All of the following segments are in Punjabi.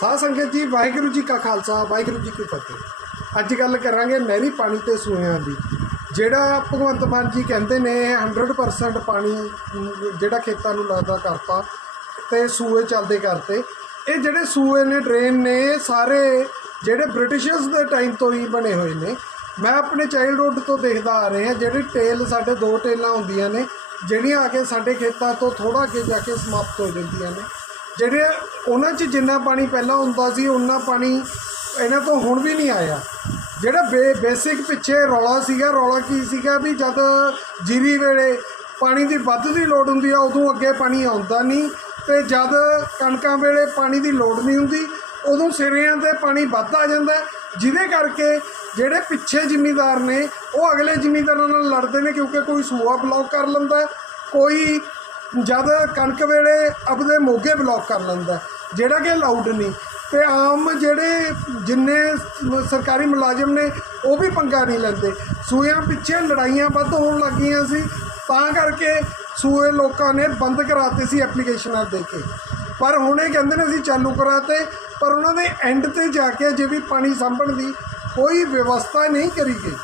ਸਾਧ ਸੰਗਤ ਜੀ, ਵਾਹਿਗੁਰੂ ਜੀ ਕਾ ਖਾਲਸਾ, ਵਾਹਿਗੁਰੂ ਜੀ ਕੀ ਫਤਿਹ। ਅੱਜ ਗੱਲ ਕਰਾਂਗੇ ਨਹਿਰੀ ਪਾਣੀ ਤੇ ਸੂਇਆਂ ਦੀ। ਜਿਹੜਾ ਭਗਵੰਤ ਮਾਨ ਜੀ ਕਹਿੰਦੇ ਨੇ 100% ਪਾਣੀ, ਜਿਹੜਾ ਖੇਤਾਂ ਨੂੰ ਲੱਗਦਾ ਕਰਤਾ ਤੇ ਸੂਏ ਚੱਲਦੇ ਕਰਤੇ। ਇਹ ਜਿਹੜੇ ਸੂਏ ਨੇ, ਡਰੇਨ ਨੇ, ਸਾਰੇ ਜਿਹੜੇ ਬ੍ਰਿਟਿਸ਼ਰਸ ਦੇ ਟਾਈਮ ਤੋਂ ਹੀ ਬਣੇ ਹੋਏ ਨੇ। ਮੈਂ ਆਪਣੇ ਚਾਈਲਡਹੁੱਡ ਤੋਂ ਦੇਖਦਾ ਆ ਰਿਹਾ, ਜਿਹੜੇ ਟੇਲ, ਸਾਡੇ ਦੋ ਟੇਲਾਂ ਹੁੰਦੀਆਂ ਨੇ, ਜਿਹੜੀਆਂ ਆ ਕੇ ਸਾਡੇ ਖੇਤਾਂ ਤੋਂ ਥੋੜਾ ਅੱਗੇ ਜਾ ਕੇ ਸਮਾਪਤ ਹੋ ਜਾਂਦੀਆਂ ਨੇ। ਜਿਹੜੇ ਉਹਨਾਂ 'ਚ ਜਿੰਨਾ ਪਾਣੀ ਪਹਿਲਾਂ ਹੁੰਦਾ ਸੀ ਉਨਾ ਪਾਣੀ ਇਹਨਾਂ ਤੋਂ ਹੁਣ ਵੀ ਨਹੀਂ ਆਇਆ। ਜਿਹੜਾ ਬੇ ਬੇਸਿਕ ਪਿੱਛੇ ਰੌਲਾ ਸੀਗਾ, ਰੌਲਾ ਕੀ ਸੀਗਾ ਵੀ ਜਦ ਜੀਰੀ ਵੇਲੇ ਪਾਣੀ ਦੀ ਵੱਧ ਦੀ ਲੋੜ ਹੁੰਦੀ ਆ, ਉਦੋਂ ਅੱਗੇ ਪਾਣੀ ਆਉਂਦਾ ਨਹੀਂ ਤੇ ਜਦ ਕਣਕਾਂ ਵੇਲੇ ਪਾਣੀ ਦੀ ਲੋੜ ਨਹੀਂ ਹੁੰਦੀ, ਉਦੋਂ ਸਿਰਿਆਂ ਤੇ ਪਾਣੀ ਵੱਧ ਆ ਜਾਂਦਾ। ਜਿਹਦੇ ਕਰਕੇ ਜਿਹੜੇ ਪਿੱਛੇ ਜ਼ਿਮੀਂਦਾਰ ਨੇ, ਉਹ ਅਗਲੇ ਜ਼ਿਮੀਦਾਰਾਂ ਨਾਲ ਲੜਦੇ ਨੇ ਕਿਉਂਕਿ ਕੋਈ ਸੂਆ ਬਲੌਕ ਕਰ ਲੈਂਦਾ, ਕੋਈ ਜਦ ਕਣਕ ਵੇਲੇ ਆਪਦੇ ਮੋਗੇ ਬਲੌਕ ਕਰ ਲੈਂਦਾ, ਜਿਹੜਾ ਕਿ ਅਲਾਊਡ ਨਹੀਂ। ਤੇ ਆਮ ਜਿਹੜੇ ਜਿੰਨੇ ਸਰਕਾਰੀ ਮੁਲਾਜ਼ਮ ਨੇ, ਉਹ ਵੀ ਪੰਗਾ ਨਹੀਂ ਲੈਂਦੇ। ਸੂਇਆਂ ਪਿੱਛੇ ਲੜਾਈਆਂ ਵੱਧ ਹੋਣ ਲੱਗੀਆਂ ਸੀ, ਤਾਂ ਕਰਕੇ ਸੂਏ ਲੋਕਾਂ ਨੇ ਬੰਦ ਕਰਾਤੇ ਸੀ ਐਪਲੀਕੇਸ਼ਨਾਂ ਦੇ ਕੇ। ਪਰ ਹੁਣ ਇਹ ਕਹਿੰਦੇ ਨੇ ਅਸੀਂ ਚਾਲੂ ਕਰਾਤੇ, ਪਰ ਉਹਨਾਂ ਦੇ ਐਂਡ ਤੇ ਜਾ ਕੇ ਜੇ ਵੀ ਪਾਣੀ ਸਾਂਭਣ ਦੀ ਕੋਈ ਵਿਵਸਥਾ ਨਹੀਂ ਕਰੀ ਗਈ।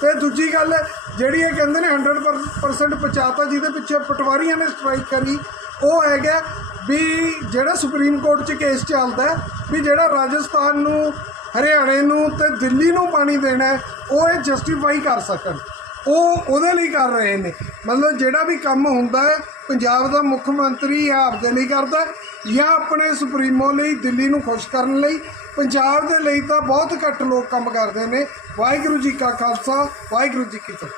ਤੇ ਦੂਜੀ ਗੱਲ ਜਿਹੜੀ ਇਹ ਕਹਿੰਦੇ ਨੇ 100% ਪਹੁੰਚਾਤਾ ਜਿਹਦੇ ਪਿੱਛੇ ਪਟਵਾਰੀਆਂ ਨੇ ਸਟ੍ਰਾਈਕ ਕਰੀ, ਉਹ ਹੈਗਾ ਵੀ ਜਿਹੜਾ ਸੁਪਰੀਮ ਕੋਰਟ 'ਚ ਕੇਸ ਚੱਲਦਾ ਵੀ ਜਿਹੜਾ ਰਾਜਸਥਾਨ ਨੂੰ, ਹਰਿਆਣੇ ਨੂੰ ਤੇ ਦਿੱਲੀ ਨੂੰ ਪਾਣੀ ਦੇਣਾ ਉਹ ਇਹ ਜਸਟੀਫਾਈ ਕਰ ਸਕਣ। ਉਹ ਉਹਦੇ ਲਈ ਕਰ ਰਹੇ ਨੇ। ਮਤਲਬ ਜਿਹੜਾ ਵੀ ਕੰਮ ਹੁੰਦਾ ਹੈ, ਪੰਜਾਬ ਦਾ ਮੁੱਖ ਮੰਤਰੀ ਜਾਂ ਆਪਦੇ ਲਈ ਕਰਦਾ ਜਾਂ ਆਪਣੇ ਸੁਪਰੀਮੋ ਲਈ, ਦਿੱਲੀ ਨੂੰ ਖੁਸ਼ ਕਰਨ ਲਈ। ਪੰਜਾਬ ਦੇ ਲਈ ਤਾਂ ਬਹੁਤ ਘੱਟ ਲੋਕ ਕੰਮ ਕਰਦੇ ਨੇ। ਵਾਹਿਗੁਰੂ ਜੀ ਕਾ ਖਾਲਸਾ, ਵਾਹਿਗੁਰੂ ਜੀ ਕੀ ਫਤਿਹ।